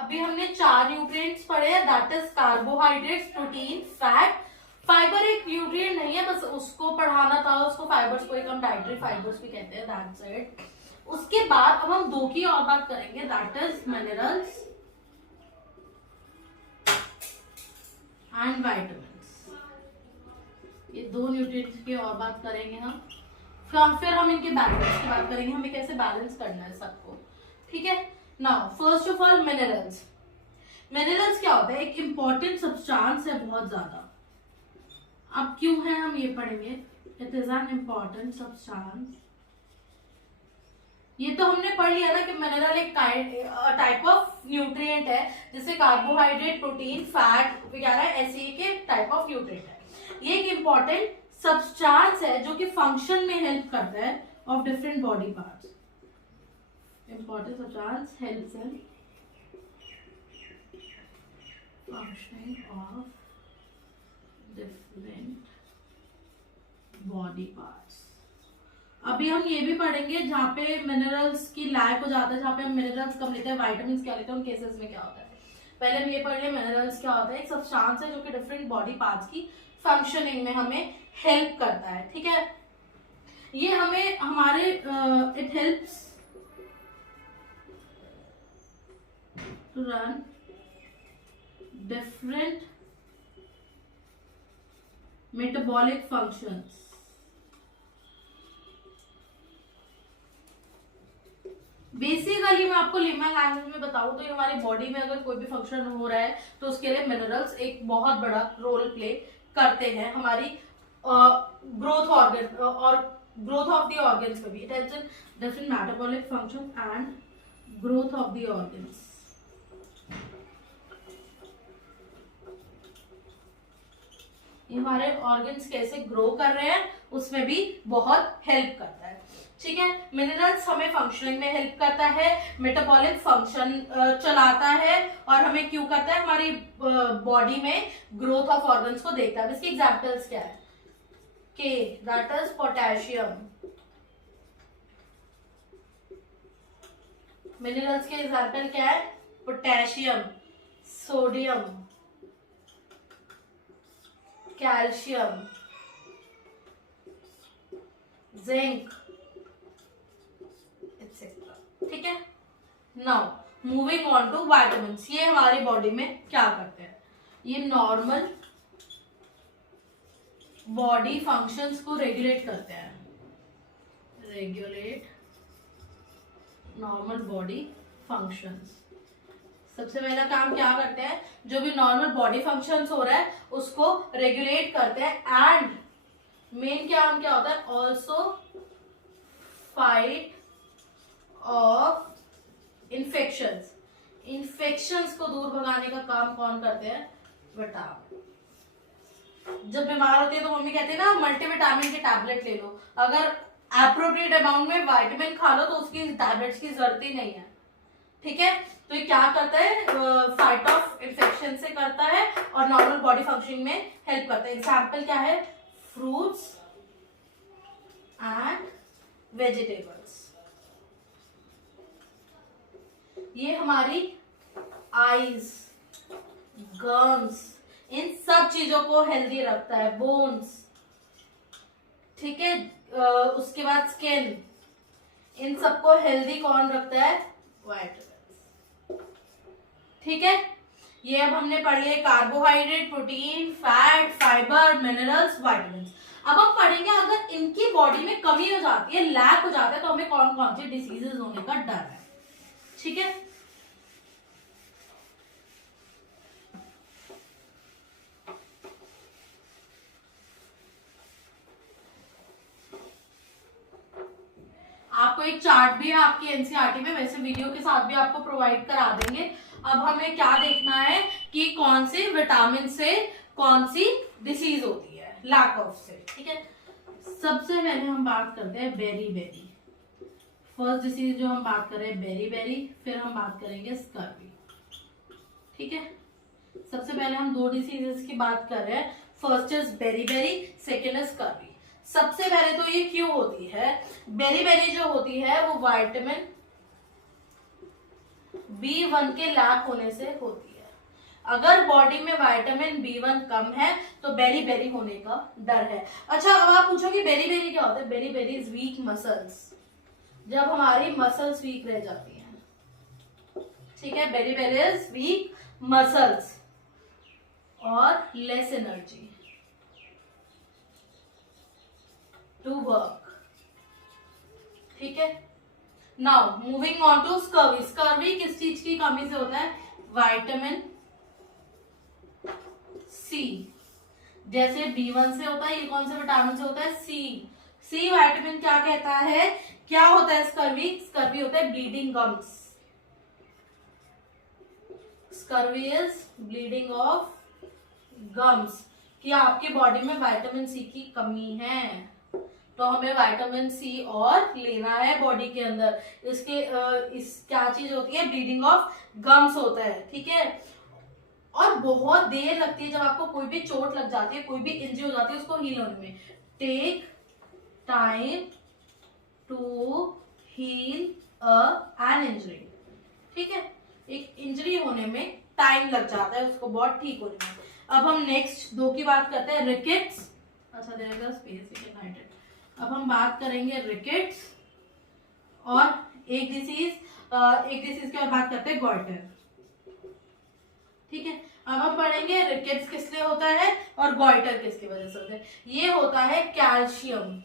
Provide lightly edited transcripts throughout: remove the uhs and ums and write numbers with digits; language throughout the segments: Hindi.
अभी हमने 4 न्यूट्रिएंट्स पढ़े हैं, that is carbohydrates, protein, fat. Fibre एक न्यूट्रिएंट नहीं है, बस उसको पढ़ाना था, उसको फाइबर्स को एक हम डाइटरी फाइबर्स भी कहते हैं, दैट्स इट। उसके बाद अब हम 2 की और बात करेंगे, that is minerals and vitamins. ये 2 न्यूट्रिएंट्स की और बात करेंगे हम। फिर हम इनके बैलेंस की बात करेंगे, हमें कैसे बैलेंस करना है सबको, ठीक है। Now first of all minerals. Minerals क्या होता है? एक इंपॉर्टेंट सब्सटेंस है बहुत ज्यादा। अब क्यों है हम ये पढ़ेंगे। It is an important substance. ये तो हमने पढ़ लिया ना कि मिनरल एक टाइप ऑफ न्यूट्रिएंट है, जैसे कार्बोहाइड्रेट, प्रोटीन, फैट वगैरह ऐसे के टाइप ऑफ न्यूट्रिएंट है। ये एक इंपॉर्टेंट सब्सटेंस है जो कि फंक्शन में हेल्प करता है of different body parts. Important substance helps in functioning of different body parts. अभी हम ये भी पढ़ेंगे जहाँ पे मिनरल्स की लैक हो जाता है, जहाँ पे हम मिनरल्स कम लेते हैं, वाइटामिन क्या लेते हैं, उन केसेस में क्या होता है। पहले हम ये पढ़ लें मिनरल्स क्या होता है। एक सब्सटेंस है जो कि डिफरेंट बॉडी पार्ट्स की फंक्शनिंग में हमें हेल्प करता है, ठीक है। ये हमें हमारे it helps to run different metabolic functions. Basically मैं आपको लेमन लैंग्वेज में बताऊं तो हमारी बॉडी में अगर कोई भी फंक्शन हो रहा है तो उसके लिए मिनरल्स एक बहुत बड़ा रोल प्ले करते हैं हमारी ग्रोथ ऑर्गन और ग्रोथ ऑफ द ऑर्गन्स में भी। It helps in different metabolic function and growth of the organs. ये हमारे ऑर्गन्स कैसे ग्रो कर रहे हैं उसमें भी बहुत हेल्प करता है, ठीक है। मिनरल्स हमें फंक्शनिंग में हेल्प करता है, मेटाबॉलिक फंक्शन चलाता है और हमें क्यों करता है, हमारी बॉडी में ग्रोथ ऑफ ऑर्गन्स को देखता है। इसकी एग्जांपल्स क्या है? K that is potassium. Minerals के एग्जांपल क्या है? पोटेशियम, सोडियम, कैल्शियम, जिंक, ठीक है। Now moving on to vitamins. ये हमारी बॉडी में क्या करते हैं? ये नॉर्मल बॉडी फंक्शंस को रेगुलेट करते हैं। Regulate normal body functions. सबसे पहला काम क्या करते हैं? जो भी नॉर्मल बॉडी फंक्शंस हो रहा है उसको रेगुलेट करते हैं। एंड मेन काम क्या होता है? Also fight of infections. Infections को दूर भगाने का काम कौन करते हैं? विटामिन। जब बीमार होती है तो मम्मी कहती है ना मल्टीविटामिन के टैबलेट ले लो। अगर एप्रोप्रिएट अमाउंट में विटामिन खा लो तो उसकी टैबलेट्स की जरूरत ही नहीं है, ठीक है। तो ये क्या करता है? फाइट ऑफ इन्फेक्शन से करता है और नॉर्मल बॉडी फंक्शनिंग में हेल्प करता है। एग्जाम्पल क्या है? Fruits and vegetables. ये हमारी आईज, गम्स, इन सब चीजों को हेल्दी रखता है। बोन्स, ठीक है। उसके बाद स्किन, इन सबको हेल्दी कौन रखता है? विटामिन्स, ठीक है। ये अब हमने पढ़ लिया carbohydrate, protein, fat, fibre, minerals, vitamins. अब हम पढ़ेंगे अगर इनकी बॉडी में कमी हो जाती है, लैक हो जाता है, तो हमें कौन कौन सी डिसीजेस होने का डर है, ठीक है। आपको एक चार्ट भी है आपकी एनसीईआरटी में, वैसे वीडियो के साथ भी आपको प्रोवाइड करा देंगे। अब हमें क्या देखना है कि कौन से विटामिन से कौन सी डिसीज होती है लैक ऑफ से, ठीक है। सबसे पहले हम बात करते हैं बेरी बेरी। फर्स्ट डिसीज जो हम बात कर रहे हैं बेरी बेरी, फिर हम बात करेंगे स्कर्वी, ठीक है। सबसे पहले हम 2 डिसीजेस की बात कर रहे हैं। First is beriberi, second is scurvy. सबसे पहले तो ये क्यों होती है? बेरी बेरी जो होती है वो विटामिन B1 के लैक होने से होती है। अगर बॉडी में विटामिन B1 कम है तो बेरी बेरी होने का डर है। अच्छा, अब आप पूछोगे बेरी बेरी क्या होता है? Beriberi is weak muscles, जब हमारी मसल्स वीक रह जाती हैं, ठीक है। Beriberi is weak muscles और लेस एनर्जी टू वर्क, ठीक है। Now moving on to scurvy. Scurvy किस चीज की कमी से होता है? Vitamin C. जैसे B1 से होता है, ये कौन से विटामिन से होता है? सी विटामिन क्या कहता है? क्या होता है स्कर्वी? स्कर्वी होता है bleeding gums. Scurvy is bleeding of gums, कि आपकी बॉडी में विटामिन सी की कमी है, तो हमें विटामिन सी और लेना है बॉडी के अंदर। इसके इस क्या चीज होती है? ब्लीडिंग ऑफ गम्स होता है, ठीक है। और बहुत देर लगती है जब आपको कोई भी चोट लग जाती है, कोई भी इंजरी हो जाती है उसको हील होने में। Take time to heal an injury, ठीक है। एक इंजरी होने में टाइम लग जाता है उसको बहुत ठीक होने में। अब हम नेक्स्ट 2 की बात करते हैं, रिकेट्स। अच्छा, there is a space, you can write it. अब हम बात करेंगे रिकेट्स और एक डिसीज की और बात करते हैं गॉइटर, ठीक है। अब हम पढ़ेंगे रिकेट्स किस लिए होता है और गॉइटर किसकी वजह से होता है। ये होता है कैल्शियम।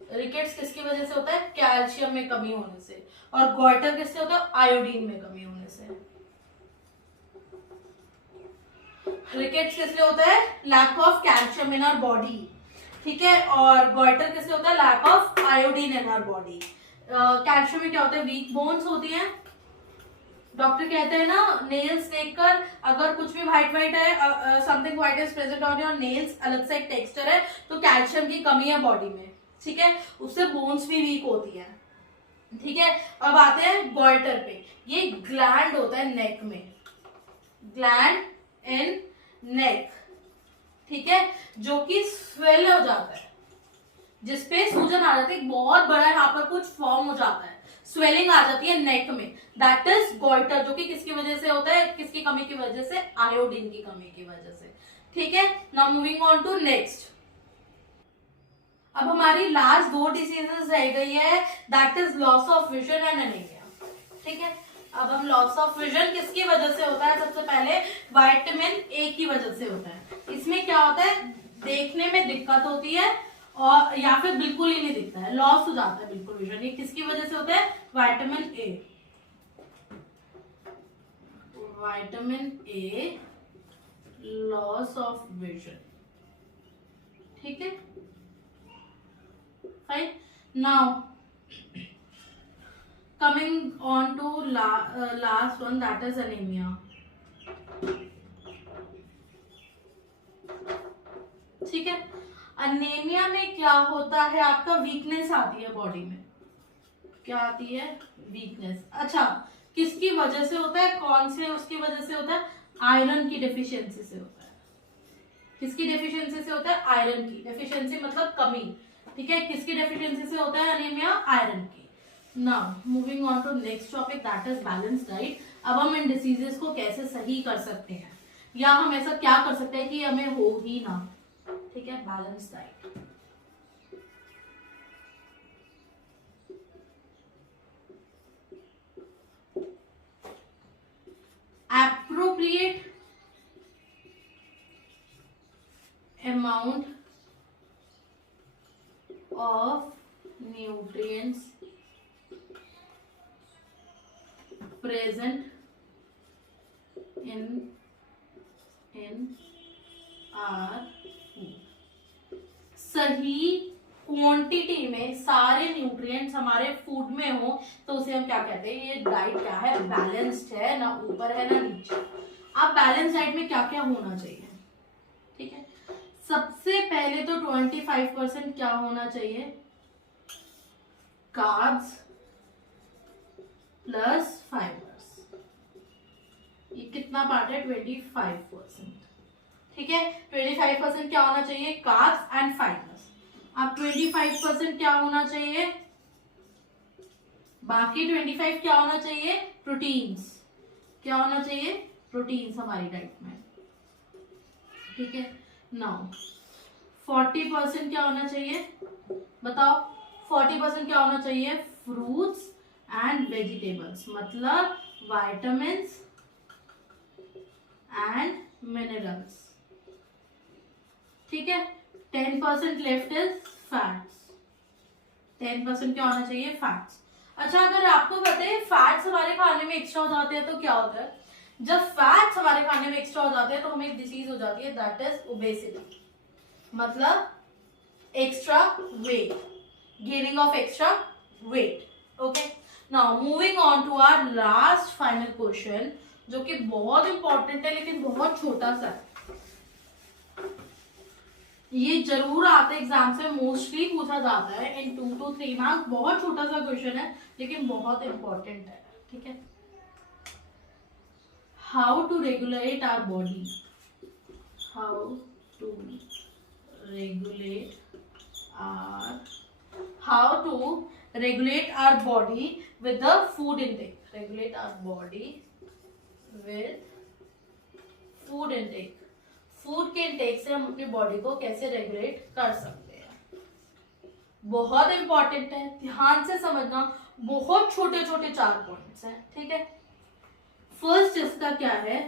रिकेट्स किसकी वजह से होता है? कैल्शियम में कमी होने से। और गॉइटर किससे होता है? आयोडीन में कमी होने से। रिकेट्स किसलिए होता है? Lack of calcium in our body, ठीक है। और गॉइटर किसलिए होता है? Lack of iodine in our body. Calcium में क्या होता है? वीक बोन्स होती हैं। डॉक्टर कहते हैं ना, नेल्स देखकर अगर कुछ भी व्हाइट व्हाइट है, something white is present on your nails, अलग से एक टेक्सचर है, तो कैल्शियम की कमी है बॉडी में, ठीक है। उससे बोन्स भी वीक होती है, ठीक है। अब आते हैं गॉइटर पे। ये ग्लैंड होता है नेक में, ग्लैंड इन नेक, ठीक है, जो कि स्वेल हो जाता है, जिसपे सूजन आ जाती है, बहुत बड़ा यहाँ पर कुछ फॉर्म हो जाता है, स्वेलिंग आ जाती है नेक में, दैट इज गॉइटर, जो कि किसकी वजह से होता है? किसकी कमी की वजह से? आयोडीन की कमी की वजह से, ठीक है। Now moving on to next. अब हमारी लास्ट 2 डिसीजेस रह गई है, that is loss of vision and anaemia, ठीक है। अब हम लॉस ऑफ विजन किसकी वजह से होता है? सबसे पहले विटामिन ए की वजह से होता है। इसमें क्या होता है? देखने में दिक्कत होती है और या फिर बिल्कुल ही नहीं दिखता है, लॉस हो जाता है बिल्कुल विजन। ये किसकी वजह से होता है? Vitamin A. Vitamin A, loss of vision, ठीक है। Fine. Now coming on to last one, that is anaemia, ठीक है। एनीमिया में क्या होता है? आपका वीकनेस आती है बॉडी में। क्या आती है? वीकनेस। अच्छा, किसकी वजह से होता है? कौन से उसकी वजह से होता है? आयरन की डेफिशिएंसी से होता है। किसकी डेफिशिएंसी से होता है? आयरन की डेफिशिएंसी, मतलब कमी, ठीक है। किसकी डेफिशिएंसी से होता है एनीमिया? आयरन की। Now moving on to next topic, that is balance diet. अब हम इन डिसीजेस को कैसे सही कर सकते हैं, या हम ऐसा क्या कर सकते हैं कि हमें हो ही ना, ठीक है। Balance diet, appropriate amount of nutrients present in our food। सही क्वांटिटी में सारे न्यूट्रिएंट्स हमारे फूड में हो तो उसे हम क्या कहते हैं? ये डाइट क्या है? बैलेंस्ड है, ना ऊपर है ना नीचे। अब बैलेंस डाइट में क्या क्या होना चाहिए, ठीक है। सबसे पहले तो 25% क्या होना चाहिए? Carbs plus fibres. ये कितना पार्ट है? 25%, ठीक है। 25% क्या होना चाहिए? Carbs and fibres. अब 25% क्या होना चाहिए? बाकी 25 क्या होना चाहिए? प्रोटीन्स। क्या होना चाहिए, प्रोटीन्स हमारी डाइट में, ठीक है। नाउ 40% क्या होना चाहिए, बताओ 40% क्या होना चाहिए, फ्रूट्स एंड वेजिटेबल्स, मतलब विटामिन एंड मिनरल्स, ठीक है। 10% लेफ्ट इज फैट्स, 10% क्या होना चाहिए, फैट्स। अच्छा, अगर आपको पता है फैट्स हमारे खाने में एक्स्ट्रा हो जाते हैं तो क्या होता है, जब फैट्स हमारे खाने में एक्स्ट्रा हो जाते हैं तो हमें एक डिसीज हो जाती है, दैट इज ओबेसिटी, मतलब extra weight, gaining of extra weight, okay. Now moving on to our last final question, जो कि बहुत इंपॉर्टेंट है लेकिन बहुत छोटा सा है, ये जरूर आता है एग्जाम से, मोस्टली पूछा जाता है इन 2 to 3 मार्क्स, बहुत छोटा सा क्वेश्चन है लेकिन बहुत इंपॉर्टेंट है, ठीक है। How to regulate our body, how to regulate how to regulate our body with the food intake, regulate our body with food intake, food के इंटेक से हम अपनी बॉडी को कैसे रेगुलेट कर सकते हैं, बहुत इंपॉर्टेंट है, ध्यान से समझना, बहुत छोटे छोटे 4 पॉइंट्स हैं, ठीक है। फर्स्ट इसका क्या है,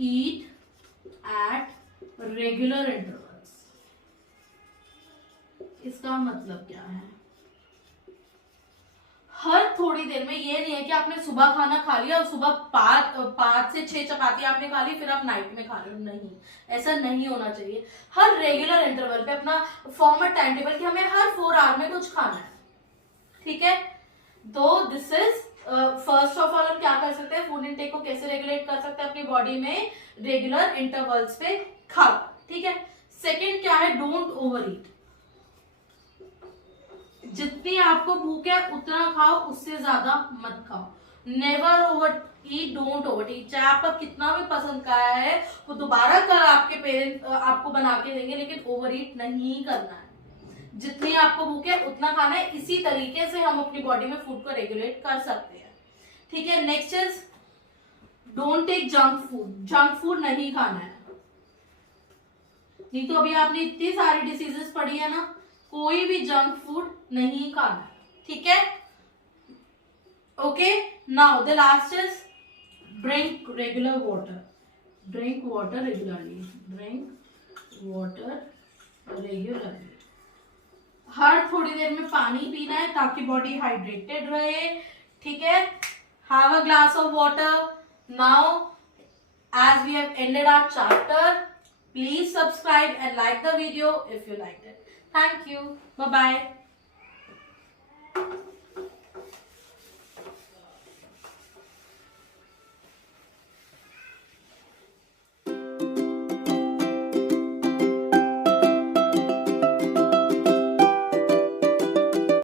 ईट एट रेगुलर इंटरवल्स, इसका मतलब क्या है, हर थोड़ी देर में, ये नहीं है कि आपने सुबह खाना खा लिया और सुबह 5 से 6 चपाती आपने खा ली फिर आप नाइट में खा रहे हो, नहीं, ऐसा नहीं होना चाहिए। हर रेगुलर इंटरवल पे अपना फॉर्म टाइम टेबल कि हमें हर 4 आवर में कुछ खाना है, ठीक है। तो this is first of all हम क्या कर सकते हैं, फूड इनटेक को कैसे रेगुलेट कर सकते हैं अपनी बॉडी में, रेगुलर इंटरवल्स पे खाओ, ठीक है। सेकेंड क्या है, डोंट ओवर ईट, जितनी आपको भूख है उतना खाओ, उससे ज्यादा मत खाओ, never over eat, don't over ईट, चाहे आपका कितना भी पसंद का है वो दोबारा कर आपके पेरेंट्स आपको बना के देंगे, लेकिन ओवर ईट नहीं करना है, जितनी आपको भूख है उतना खाना है। इसी तरीके से हम अपनी बॉडी में फूड को रेगुलेट कर सकते हैं, ठीक है। Next is don't take junk food, junk food नहीं खाना है, नहीं तो अभी आपने इतनी सारी डिसीजेस पढ़ी है ना, कोई भी जंक फूड नहीं खाना, ठीक है, okay. Now the last is drink regular water, drink water regularly, drink water regularly, हर थोड़ी देर में पानी पीना है ताकि बॉडी हाइड्रेटेड रहे, ठीक है। Have a glass of water. Now as we have ended our chapter, please subscribe and like the video if you liked it. Thank you. Bye bye.